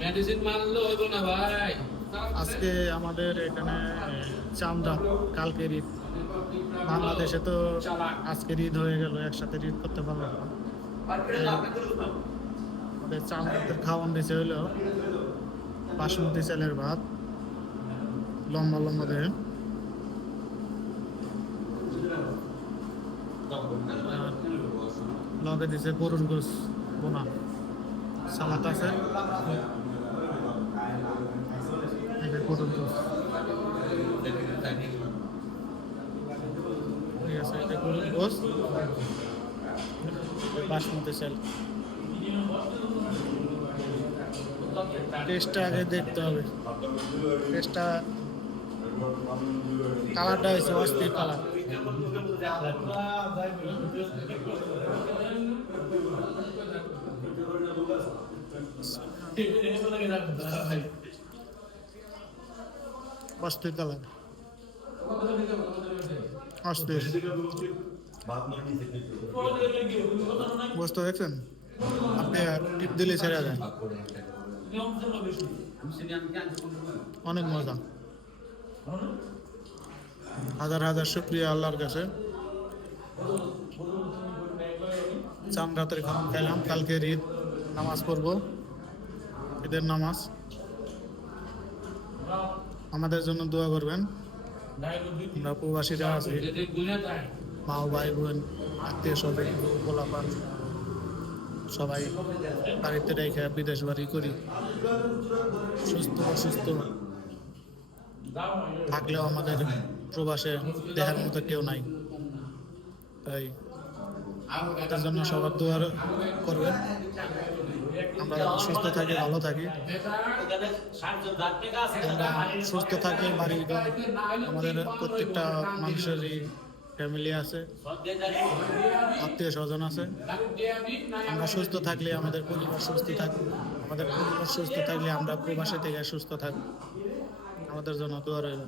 Medicine মানলে হইব না ভাই। আজকে আমাদের এখানে চামড়া, কালকের ঈদ। বাংলাদেশে তো আজকের ঈদ হয়ে গেল, একসাথে ঈদ করতে পারলাম না। আমাদের চামড়াদের খাওয়ান দিছে হইলো বাসমতি চালের ভাত, লম্বা লম্বা দেহে। লগে দিছে গরুর গোস বোনা, সালাদ আছে, গরুর গোস। ঠিক আছে, এটা গরুর গোস, বাসমতি চাল। টেস্টটা আগে দেখতে হবে। টেস্টটা, কালারটা হয়েছে অস্থির কালার। অস্থির কালার, অস্থির। বস্তু দেখছেন আপনি, টিপ দিলে ছেড়ে দেন, অনেক মজা। হাজার হাজার শুক্রিয়া আল্লাহর কাছে। চামড়াতের খাওয়ান খাইলাম, কালকে ঈদ, নামাজ পড়বো, ঈদের নামাজ। আমাদের জন্য দোয়া করবেন। আমরা প্রবাসীরা আছি, মা ভাই বোন আত্মীয় স্বজন গোলাপান সবাই বাড়িতে রেখে বিদেশ বাড়ি করি। সুস্থ অসুস্থ থাকলেও আমাদের প্রবাসে দেখার মতো কেউ নাই, তাই আমাদের জন্য সবার দোয়া করবেন। আমরা সুস্থ থাকি, ভালো থাকি। আমরা সুস্থ থাকলে বাড়ি, আমাদের প্রত্যেকটা মানুষেরই ফ্যামিলি আছে, আত্মীয় স্বজন আছে। আমরা সুস্থ থাকলে আমাদের পরিবার সুস্থ থাকবে, আমাদের পরিবার সুস্থ থাকলে আমরা প্রবাসী থেকে সুস্থ থাকবো। আমাদের জন্য দোয়া রইল।